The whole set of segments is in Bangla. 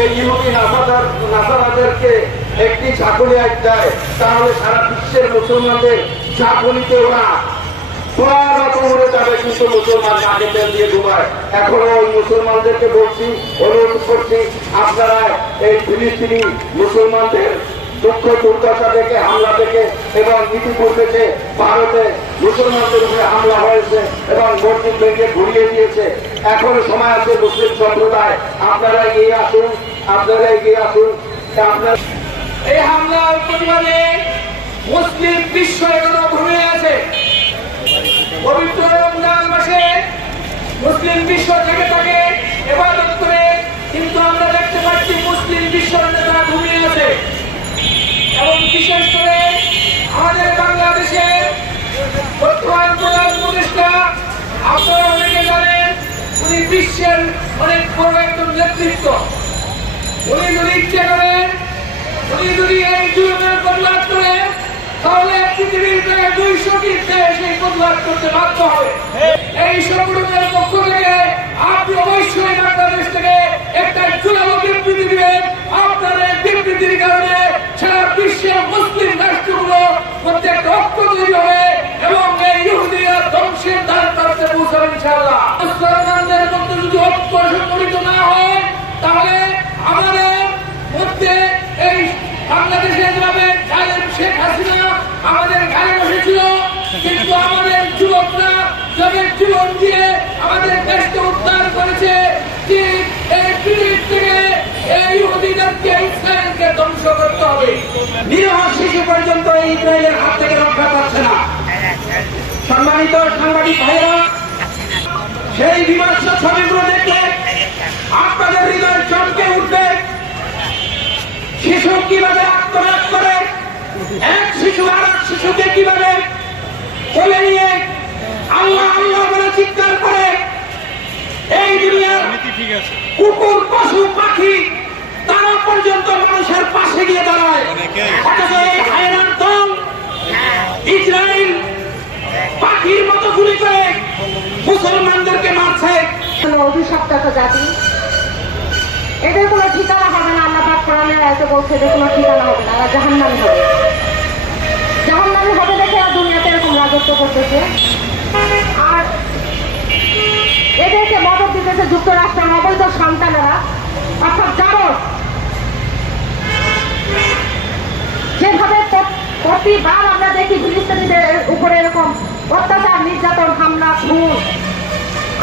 এই ইহুদি নাসারাদেরকে একটি ঝাঁকুনি দেয়, তাহলে সারা বিশ্বের মুসলমানদের ঝাঁকুনিতে ওরা পুনরাগত হয়ে যাবে, কিন্তু মুসলমান নাকে তেল দিয়ে ঘুমায়। এখনো ওই মুসলমানদেরকে বলছি, অনুরোধ করছি, আপনারা এই ফিলিস্তিনি মুসলমানদের দুঃখ দুর্দশা থেকে, হামলা থেকে, এবং ইতিপূর্বে যে ভারতে মুসলমানদের উপরে হামলা হয়েছে এবং মসজিদ ভেঙে ঘুরিয়ে দিয়েছে, এখনো সময় আছে মুসলিম সম্প্রদায়, আপনারা এগিয়ে আসুন, আপনারা এগিয়ে আসুন। আপনার এই হামলার প্রতিবাদে মুসলিম বিশ্ব এখনো ঘুমিয়ে আছে। পবিত্র রমজান মাসে মুসলিম বিশ্ব জেগে থাকে, ইবাদত করে, কিন্তু আমরা দেখতে পাচ্ছি মুসলিম বিশ্ব নেতারা ঘুমিয়ে আছে। এবং বিশেষ করে আমাদের বাংলাদেশের বর্তমান প্রধান উপদেষ্টা, আপনারা অনেকে জানেন, উনি বিশ্বের অনেক বড় একজন নেতৃত্ব। উনি যদি ইচ্ছে করেন, উনি যদি এই জুলুমের প্রতিবাদ করেন, তাহলে পৃথিবীর প্রায় 200টি দেশ সেই প্রতিবাদ করতে বাধ্য হবে। এই সংগঠনের পক্ষ থেকে আপনি অবশ্যই বাংলাদেশ থেকে একটা জোরালো বিবৃতি দিবেন। আপনার এই বিবৃতির কারণে সারা বিশ্বের মুসলিম রাষ্ট্রগুলো মধ্যে একটা ঐক্য তৈরি হবে এবং এই ইহুদিরা ধ্বংসের দ্বার প্রান্তে পৌঁছাবে ইনশাআল্লাহ। মুসলমানদের মধ্যে যদি ঐক্য সংগঠিত না হয়, তাহলে আমাদের মধ্যে এই বাংলাদেশে যেভাবে জালেম শেখ হাসিনা আমাদের ঘাড়ে বসেছিল, কিন্তু আমাদের যুবকরা যাদের জীবন দিয়ে আমাদের দেশকে উদ্ধার করেছে, ঠিক এই পৃথিবী থেকে এই ইহুদিদেরকে, ইসরায়েলকে ধ্বংস করতে হবে। নিরীহ শিশু পর্যন্ত এই ইসরায়েলের হাত থেকে রক্ষা পাচ্ছে না। সম্মানিত সাংবাদিক ভাইয়েরা, সেই বিভৎস ছবিগুলো দেখলে আপনাদের হৃদয় চমকে উঠবে। শিশু কিভাবে আত্মনাদ করে, এক শিশু আর এক শিশুকে কিভাবে কোলে নিয়ে আল্লাহ আল্লাহ বলে চিৎকার করে। এই দুনিয়ার কুকুর, পশু, পাখি তারা পর্যন্ত মানুষের পাশে গিয়ে দাঁড়ায়, অথচ এই হায়নার দল ইসরায়েল পাখির মতো গুলি করে মুসলমানদেরকে মারছে। অভিশপ্ত জাতি, এদের কোনো ঠিকানা হবে না। আল্লাহ পাক কোরআনে আয়াতে বলছে এদের কোনো ঠিকানা হবে না, জাহান্নামী হবে। জাহান্নামী হবে দেখে দুনিয়াতে এরকম রাজত্ব করতেছে। আর এদেরকে মদত দিতেছে যুক্তরাষ্ট্রের অবৈধ সন্তানেরা, অর্থাৎ জারজ। যেভাবে প্রতিবার আমরা দেখি ফিলিস্তিনিদের উপরে এরকম অত্যাচার, নির্যাতন, হামলা, খুন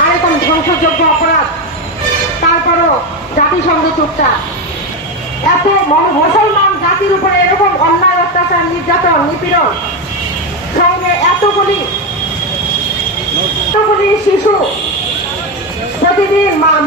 আর এরকম ধ্বংসযোগ্য অপরাধ, তারপরও জাতিসংঘ চুপচাপ। এত মুসলমান জাতির উপরে এরকম অন্যায়, অত্যাচার, নির্যাতন, নিপীড়ন, সঙ্গে এতগুলি শিশু প্রতিদিন মার